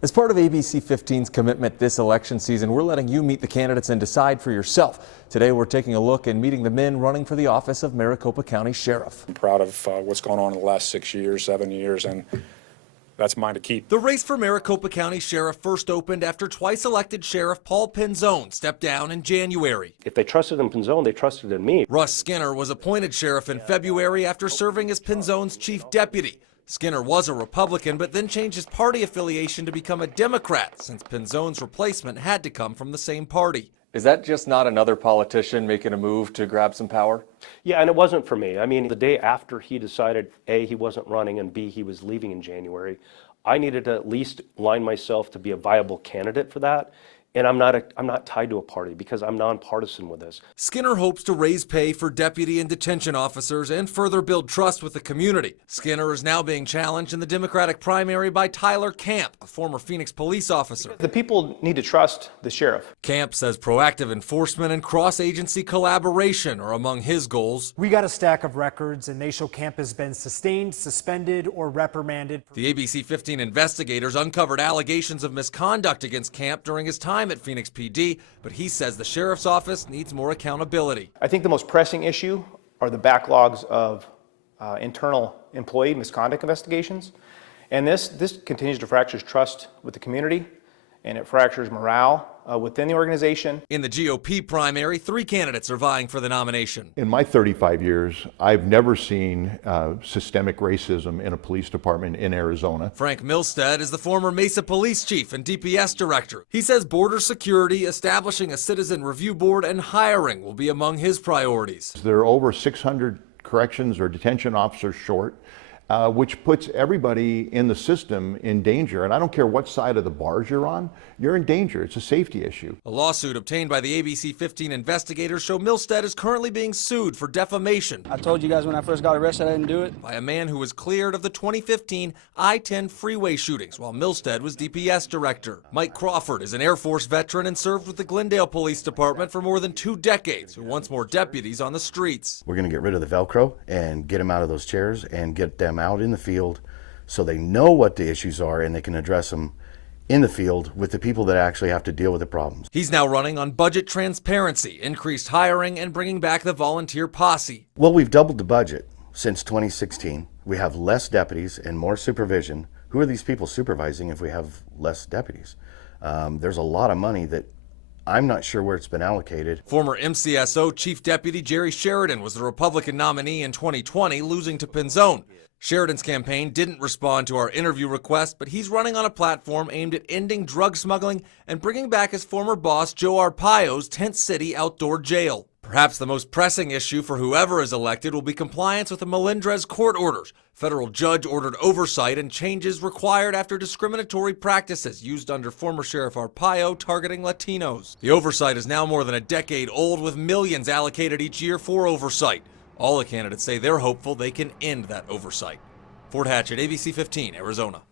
As part of ABC 15's commitment this election season, we're letting you meet the candidates and decide for yourself. Today, we're taking a look and meeting the men running for the office of Maricopa County Sheriff. I'm proud of what's gone on in the last 6 years, 7 years, and that's mine to keep. The race for Maricopa County Sheriff first opened after twice elected Sheriff Paul Pinzone stepped down in January. If they trusted in Pinzone, they trusted in me. Russ Skinner was appointed sheriff in February after serving as Pinzone's chief deputy. Skinner was a Republican, but then changed his party affiliation to become a Democrat, since Pinzone's replacement had to come from the same party. Is that just not another politician making a move to grab some power? Yeah, and it wasn't for me. I mean, the day after he decided, A, he wasn't running, and B, he was leaving in January, I needed to at least line myself to be a viable candidate for that. And I'm not tied to a party because I'm nonpartisan with this. Skinner hopes to raise pay for deputy and detention officers and further build trust with the community. Skinner is now being challenged in the Democratic primary by Tyler Camp, a former Phoenix police officer. The people need to trust the sheriff. Camp says proactive enforcement and cross-agency collaboration are among his goals. We got a stack of records, and they show Camp has been sustained, suspended, or reprimanded. The ABC 15 investigators uncovered allegations of misconduct against Camp during his time at Phoenix PD, but he says the sheriff's office needs more accountability. I think the most pressing issue are the backlogs of internal employee misconduct investigations. And this continues to fracture trust with the community, and it fractures morale within the organization. In the GOP primary, 3 candidates are vying for the nomination. In my 35 years, I've never seen systemic racism in a police department in Arizona. Frank Milstead is the former Mesa police chief and DPS director. He says border security, establishing a citizen review board, and hiring will be among his priorities. There are over 600 corrections or detention officers short, which puts everybody in the system in danger. And I don't care what side of the bars you're on, you're in danger. It's a safety issue. A lawsuit obtained by the ABC 15 investigators show Milstead is currently being sued for defamation. I told you guys when I first got arrested I didn't do it. By a man who was cleared of the 2015 I-10 freeway shootings while Milstead was DPS director. Mike Crawford is an Air Force veteran and served with the Glendale Police Department for more than 2 decades, who wants more deputies on the streets. We're going to get rid of the Velcro and get them out of those chairs and get them out in the field so they know what the issues are and they can address them in the field with the people that actually have to deal with the problems. He's now running on budget transparency, increased hiring, and bringing back the volunteer posse. Well, we've doubled the budget since 2016. We have less deputies and more supervision. Who are these people supervising if we have less deputies? There's a lot of money that I'm not sure where it's been allocated. Former MCSO Chief Deputy Jerry Sheridan was the Republican nominee in 2020, losing to Pinzone. Sheridan's campaign didn't respond to our interview request, but he's running on a platform aimed at ending drug smuggling and bringing back his former boss Joe Arpaio's Tent City outdoor jail. Perhaps the most pressing issue for whoever is elected will be compliance with the Melendrez court orders. Federal judge ordered oversight and changes required after discriminatory practices used under former Sheriff Arpaio targeting Latinos. The oversight is now more than a decade old, with millions allocated each year for oversight. All the candidates say they're hopeful they can end that oversight. Fort Hatchett, ABC 15, Arizona.